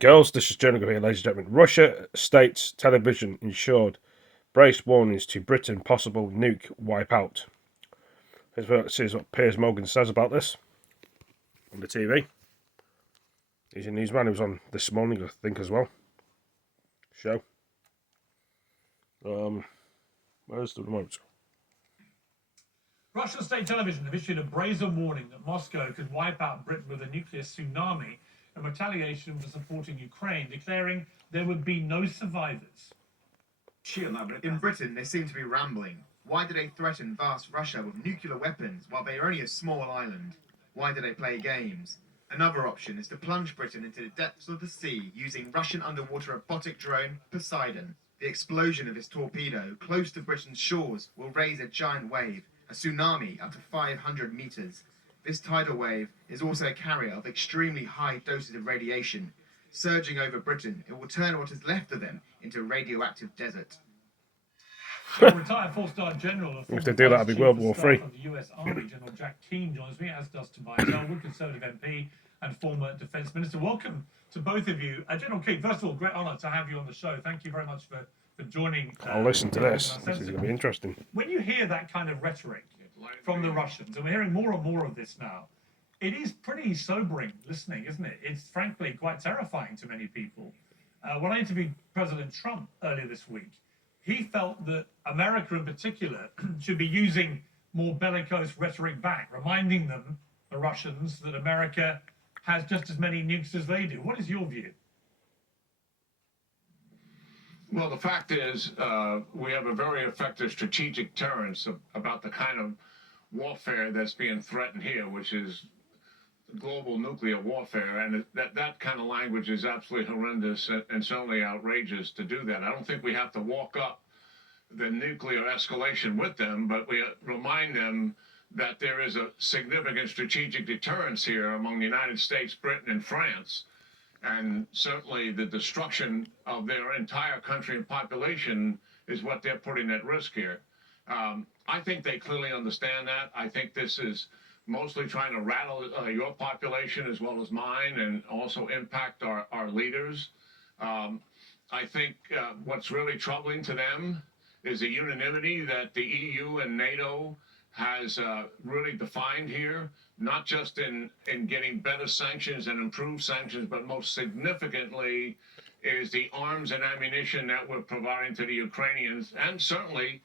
Girls, this is Jerningham here, ladies and gentlemen. Russia States Television ensured brace warnings to Britain possible nuke wipeout. Here's what Piers Morgan says about this on the TV. He's a newsman. He was on this morning, I think, as well. Show. Where's the remote? Russian state television have issued a brazen warning that Moscow could wipe out Britain with a nuclear tsunami in retaliation for supporting Ukraine, declaring there would be no survivors. In Britain, they seem to be rambling. Why do they threaten vast Russia with nuclear weapons while they are only a small island? Why do they play games? Another option is to plunge Britain into the depths of the sea using Russian underwater robotic drone Poseidon. The explosion of this torpedo close to Britain's shores will raise a giant wave, a tsunami up to 500 meters. This tidal wave is also a carrier of extremely high doses of radiation. Surging over Britain, it will turn what is left of them into a radioactive desert. Retired four-star general If they do that, it'll be World War III. Of the US Army, General Jack Keane, joins me, as does Tobias Elwood, Conservative MP and former Defence Minister. Welcome to both of you. General Keane, first of all, great honour to have you on the show. Thank you very much for joining. I'll listen to this. This is going to be interesting. When you hear that kind of rhetoric from the Russians, and we're hearing more and more of this now, it is pretty sobering listening, isn't it? It's frankly quite terrifying to many people. When I interviewed President Trump earlier this week, he felt that America in particular should be using more bellicose rhetoric back, reminding them, the Russians, that America has just as many nukes as they do. What is your view? Well, the fact is, we have a very effective strategic deterrence about the kind of warfare that's being threatened here, which is global nuclear warfare, and that kind of language is absolutely horrendous and certainly outrageous to do that. I don't think we have to walk up the nuclear escalation with them, but we remind them that there is a significant strategic deterrence here among the United States, Britain, and France, and certainly the destruction of their entire country and population is what they're putting at risk here. I think they clearly understand that. I think this is mostly trying to rattle your population as well as mine, and also impact our leaders. I think what's really troubling to them is the unanimity that the EU and NATO has really defined here, not just in getting better sanctions and improved sanctions, but most significantly is the arms and ammunition that we're providing to the Ukrainians. And certainly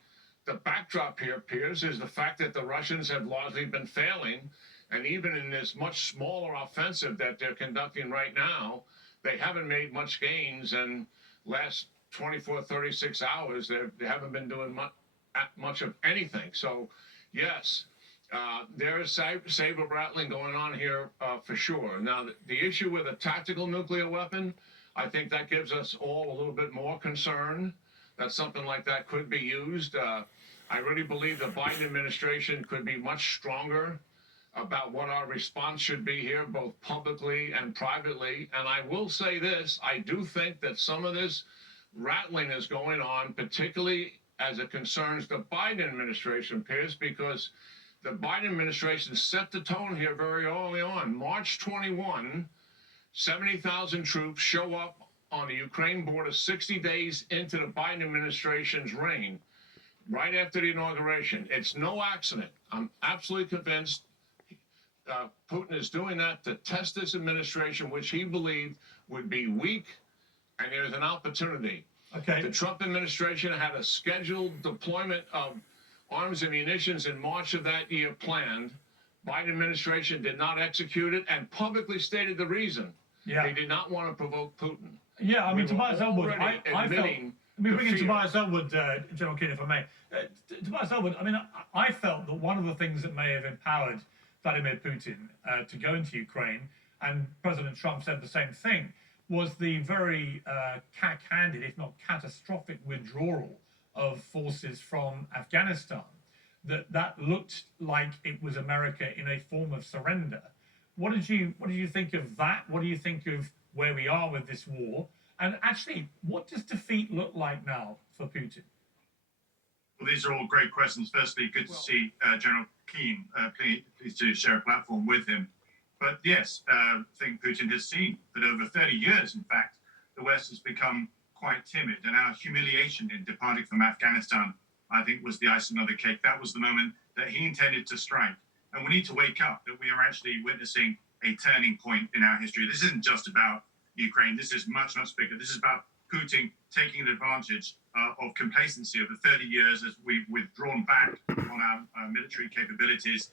the backdrop here, Piers, is the fact that the Russians have largely been failing. And even in this much smaller offensive that they're conducting right now, they haven't made much gains. And last 24, 36 hours, they haven't been doing much of anything. So, yes, there is saber rattling going on here for sure. Now, the issue with a tactical nuclear weapon, I think that gives us all a little bit more concern that something like that could be used. I really believe the Biden administration could be much stronger about what our response should be here, both publicly and privately. And I will say this, I do think that some of this rattling is going on, particularly as it concerns the Biden administration, Piers, because the Biden administration set the tone here very early on. March 21, 70,000 troops show up on the Ukraine border 60 days into the Biden administration's reign, right after the inauguration. It's no accident. I'm absolutely convinced Putin is doing that to test this administration, which he believed would be weak, and there's an opportunity. Okay. The Trump administration had a scheduled deployment of arms and munitions in March of that year planned. Biden administration did not execute it and publicly stated the reason. Yeah. They did not want to provoke Putin. Yeah, I mean, Tobias Elwood, I felt... admitting Let me bring in fear. Tobias Elwood, General Keane, if I may. Tobias Elwood, I mean, I felt that one of the things that may have empowered Vladimir Putin to go into Ukraine, and President Trump said the same thing, was the very cack-handed, if not catastrophic, withdrawal of forces from Afghanistan. That looked like it was America in a form of surrender. What did you think of that? What do you think of where we are with this war? And actually, what does defeat look like now for Putin? Well, these are all great questions. Firstly, good to see General Keane. Pleased to share a platform with him. But yes, I think Putin has seen that over 30 years, in fact, the West has become quite timid. And our humiliation in departing from Afghanistan, I think, was the icing on the cake. That was the moment that he intended to strike. And we need to wake up that we are actually witnessing a turning point in our history. This isn't just about Ukraine. This is much, much bigger. This is about Putin taking advantage of complacency over 30 years as we've withdrawn back on our military capabilities.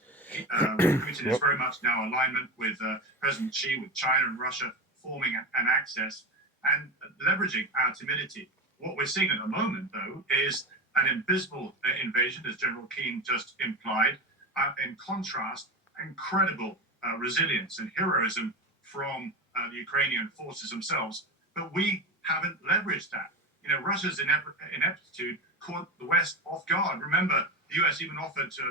Putin is very much now alignment with President Xi, with China and Russia forming an axis and leveraging our timidity. What we're seeing at the moment, though, is an invisible invasion, as General Keane just implied. In contrast, incredible resilience and heroism from the Ukrainian forces themselves. But we haven't leveraged that. You know, Russia's ineptitude caught the West off guard. Remember, the US even offered to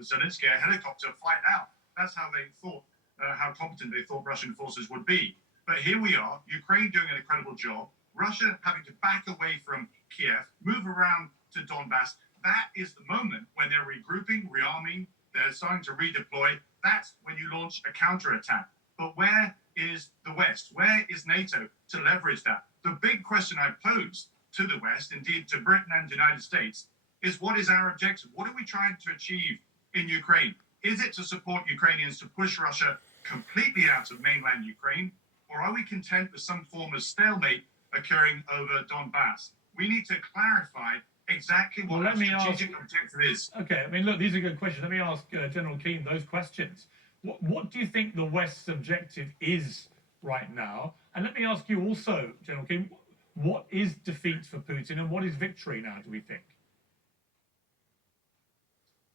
Zelensky a helicopter flight out. That's how they thought, how competent they thought Russian forces would be. But here we are, Ukraine doing an incredible job, Russia having to back away from Kiev, move around to Donbass. That is the moment when they're regrouping, rearming, they're starting to redeploy. That's when you launch a counterattack. But where is the West? Where is NATO to leverage that? The big question I pose to the West, indeed to Britain and the United States, is what is our objective? What are we trying to achieve in Ukraine? Is it to support Ukrainians to push Russia completely out of mainland Ukraine? Or are we content with some form of stalemate occurring over Donbass? We need to clarify exactly what our strategic objective is. Okay, I mean, look, these are good questions. Let me ask General Keane those questions. What do you think the West's objective is right now? And let me ask you also, General Keane, what is defeat for Putin and what is victory now, do we think?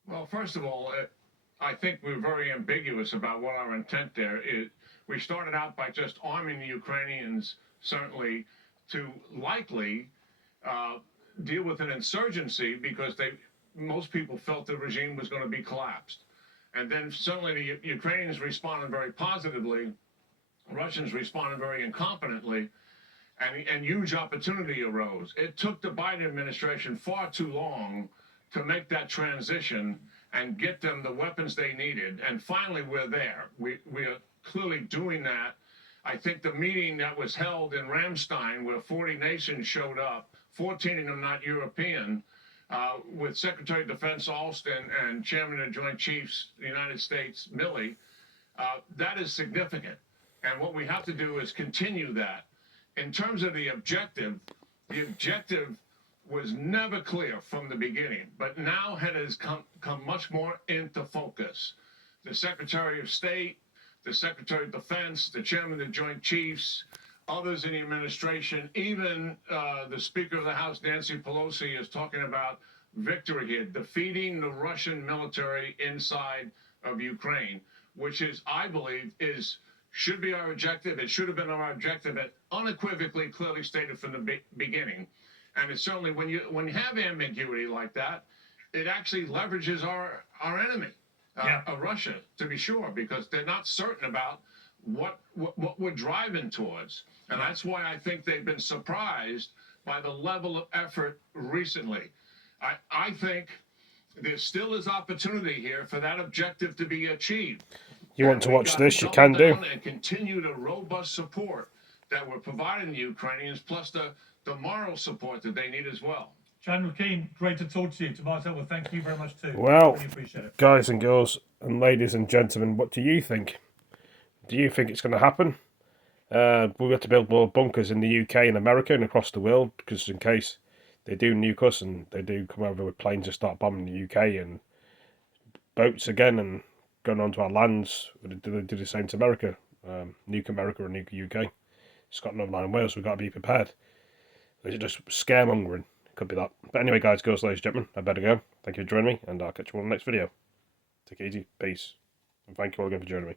Well, first of all, I think we're very ambiguous about what our intent there is. We started out by just arming the Ukrainians, certainly, to likely deal with an insurgency because most people felt the regime was going to be collapsed. And then certainly the Ukrainians responded very positively, Russians responded very incompetently, and huge opportunity arose. It took the Biden administration far too long to make that transition and get them the weapons they needed. And finally, we're there. We are clearly doing that. I think the meeting that was held in Ramstein, where 40 nations showed up, 14 of them not European, with Secretary of Defense Alston and Chairman of the Joint Chiefs, the United States, Milley, that is significant. And what we have to do is continue that. In terms of the objective was never clear from the beginning, but now it has come much more into focus. The Secretary of State, the Secretary of Defense, the Chairman of the Joint Chiefs, others in the administration, even the Speaker of the House, Nancy Pelosi, is talking about victory here, defeating the Russian military inside of Ukraine, which is, I believe, should be our objective. It should have been our objective, and unequivocally, clearly stated from the beginning. And it's certainly when you have ambiguity like that, it actually leverages our enemy, Russia, to be sure, because they're not certain about what we're driving towards. And that's why I think they've been surprised by the level of effort recently. I think there still is opportunity here for that objective to be achieved. You want to watch this, you can do. And continue the robust support that we're providing the Ukrainians, plus the moral support that they need as well. General Keane, great to talk to you. Tobias Elwood, thank you very much too. Well, really appreciate it. Guys and girls and ladies and gentlemen, what do you think? Do you think it's going to happen? We have to build more bunkers in the UK and America and across the world, because in case they do nuke us and they do come over with planes and start bombing the UK and boats again and going onto our lands, do they do the same to America? Nuke America or nuke UK? ScotlandNorthenlrelandwales, Wales, we've got to be prepared. Is it just scaremongering? Could be that. But anyway, guys, girls, ladies and gentlemen, I better go. Thank you for joining me, and I'll catch you all in the next video. Take it easy, peace, and thank you all again for joining me.